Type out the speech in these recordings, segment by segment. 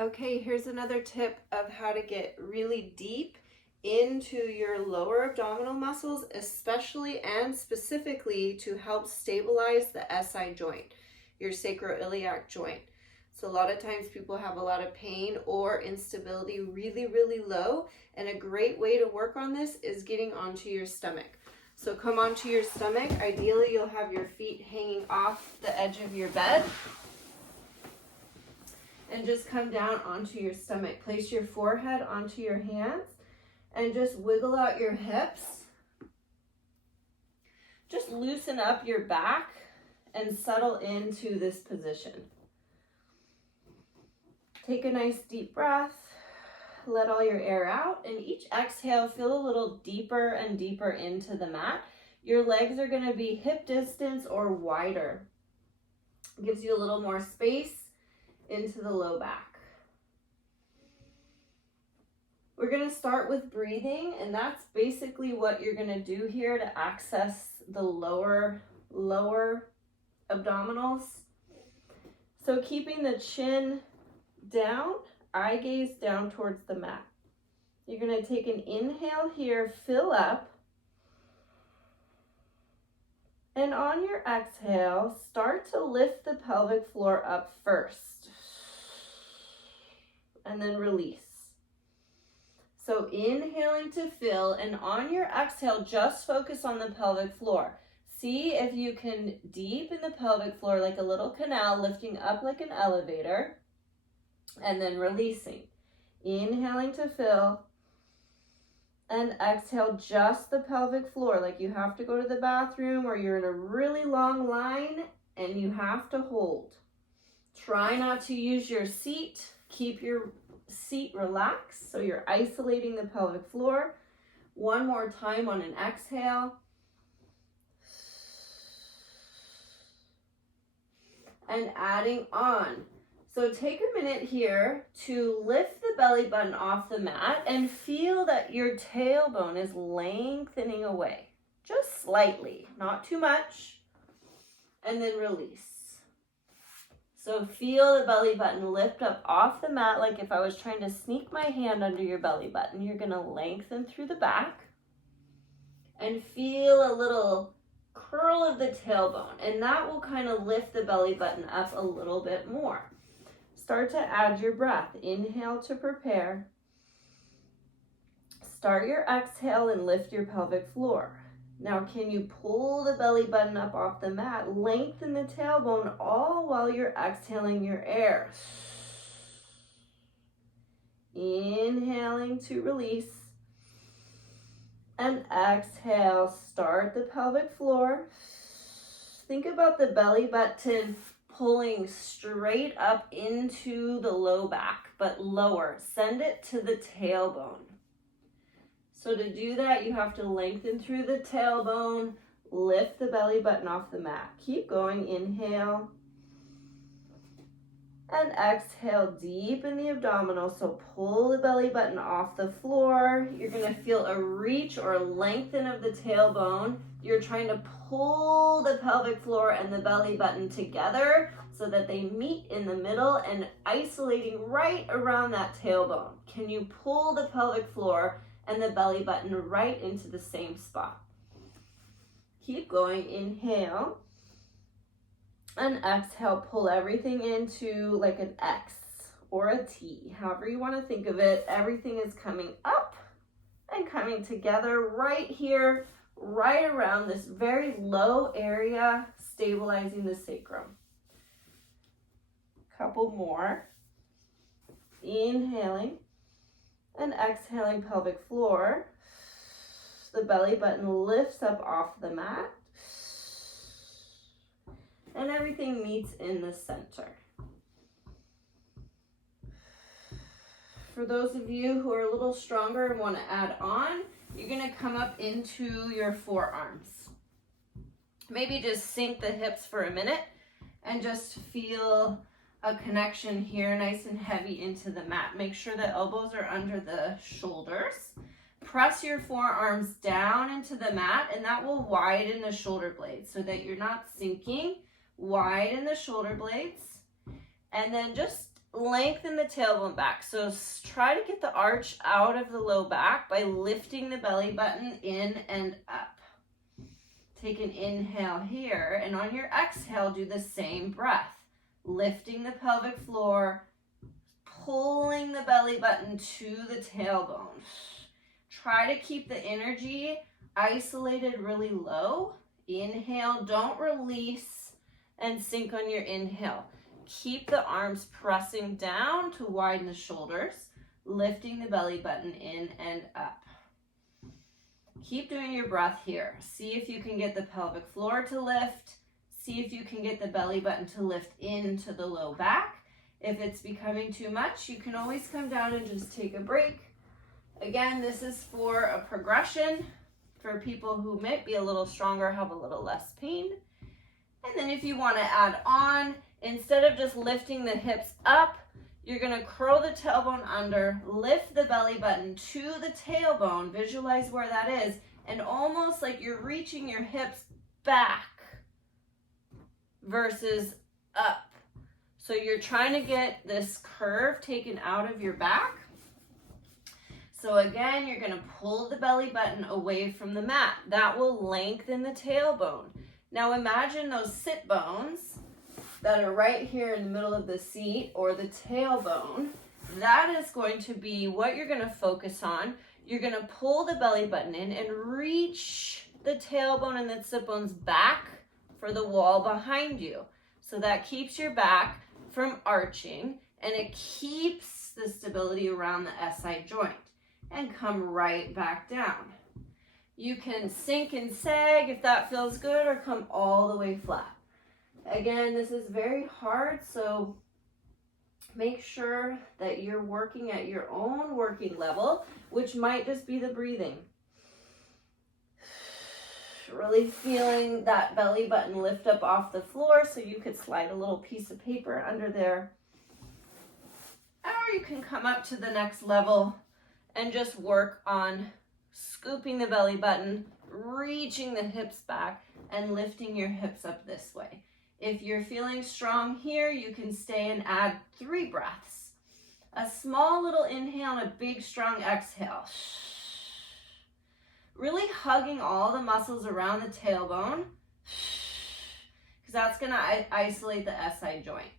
Okay, here's another tip of how to get really deep into your lower abdominal muscles, especially and specifically to help stabilize the SI joint, your sacroiliac joint. So a lot of times people have a lot of pain or instability really low, and a great way to work on this is getting onto your stomach. So come onto your stomach. Ideally, you'll have your feet hanging off the edge of your bed. And just come down onto your stomach. Place your forehead onto your hands and just wiggle out your hips. Just loosen up your back and settle into this position. Take a nice deep breath. Let all your air out, and each exhale, feel a little deeper and deeper into the mat. Your legs are going to be hip distance or wider. It gives you a little more space into the low back. We're going to start with breathing, and that's basically what you're going to do here to access the lower abdominals. So keeping the chin down, eye gaze down towards the mat. You're going to take an inhale here, fill up. And on your exhale, start to lift the pelvic floor up first. And then release. So inhaling to fill, and on your exhale, just focus on the pelvic floor. See if you can deepen the pelvic floor like a little canal, lifting up like an elevator, and then releasing. Inhaling to fill, and exhale just the pelvic floor, like you have to go to the bathroom or you're in a really long line and you have to hold. Try not to use your seat. Keep your seat relaxed so you're isolating the pelvic floor. One more time on an exhale. And adding on. So take a minute here to lift the belly button off the mat and feel that your tailbone is lengthening away. Just slightly, not too much. And then release. So feel the belly button lift up off the mat, like if I was trying to sneak my hand under your belly button. You're going to lengthen through the back and feel a little curl of the tailbone, and that will kind of lift the belly button up a little bit more. Start to add your breath. Inhale to prepare. Start your exhale and lift your pelvic floor. Now, can you pull the belly button up off the mat? Lengthen the tailbone all while you're exhaling your air. Inhaling to release. And exhale, start the pelvic floor. Think about the belly button pulling straight up into the low back, but lower. Send it to the tailbone. So to do that, you have to lengthen through the tailbone, lift the belly button off the mat. Keep going, inhale. And exhale, deepen the abdominal. So pull the belly button off the floor. You're going to feel a reach or a lengthen of the tailbone. You're trying to pull the pelvic floor and the belly button together so that they meet in the middle and isolating right around that tailbone. Can you pull the pelvic floor and the belly button right into the same spot? Keep going, inhale. And exhale, pull everything into like an X or a T, however you want to think of it. Everything is coming up and coming together right here, right around this very low area, stabilizing the sacrum. Couple more. Inhaling and exhaling pelvic floor. The belly button lifts up off the mat. And everything meets in the center. For those of you who are a little stronger and want to add on, you're going to come up into your forearms. Maybe just sink the hips for a minute and just feel a connection here, nice and heavy into the mat. Make sure the elbows are under the shoulders. Press your forearms down into the mat, and that will widen the shoulder blades so that you're not sinking. Widen the shoulder blades, and then just lengthen the tailbone back. So try to get the arch out of the low back by lifting the belly button in and up. Take an inhale here, and on your exhale, do the same breath. Lifting the pelvic floor, pulling the belly button to the tailbone. Try to keep the energy isolated really low. Inhale, don't release and sink on your inhale. Keep the arms pressing down to widen the shoulders, lifting the belly button in and up. Keep doing your breath here. See if you can get the pelvic floor to lift. See if you can get the belly button to lift into the low back. If it's becoming too much, you can always come down and just take a break. Again, this is for a progression for people who might be a little stronger, have a little less pain. And then if you want to add on, instead of just lifting the hips up, you're going to curl the tailbone under, lift the belly button to the tailbone, visualize where that is, and almost like you're reaching your hips back versus up. So you're trying to get this curve taken out of your back. So again, you're going to pull the belly button away from the mat. That will lengthen the tailbone. Now imagine those sit bones that are right here in the middle of the seat, or the tailbone. That is going to be what you're going to focus on. You're going to pull the belly button in and reach the tailbone and the sit bones back for the wall behind you. So that keeps your back from arching, and it keeps the stability around the SI joint. And come right back down. You can sink and sag if that feels good, or come all the way flat. Again, this is very hard, so make sure that you're working at your own working level, which might just be the breathing. Really feeling that belly button lift up off the floor, so you could slide a little piece of paper under there. Or you can come up to the next level and just work on scooping the belly button, reaching the hips back, and lifting your hips up this way. If you're feeling strong here, you can stay and add 3 breaths. A small little inhale and a big strong exhale. Really hugging all the muscles around the tailbone, because that's going to isolate the SI joint.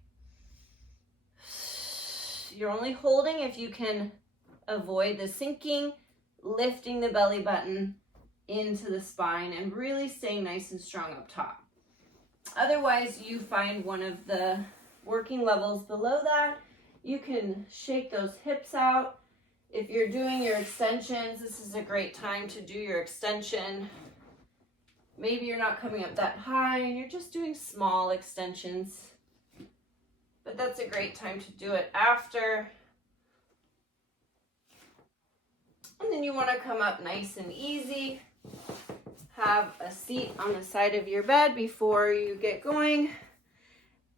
You're only holding if you can avoid the sinking, lifting the belly button into the spine, and really staying nice and strong up top. Otherwise, you find one of the working levels below that. You can shake those hips out. If you're doing your extensions, this is a great time to do your extension. Maybe you're not coming up that high and you're just doing small extensions, but that's a great time to do it after. And then you want to come up nice and easy. Have a seat on the side of your bed before you get going.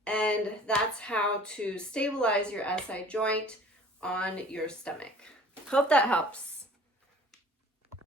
And that's how to stabilize your SI joint on your stomach. Hope that helps.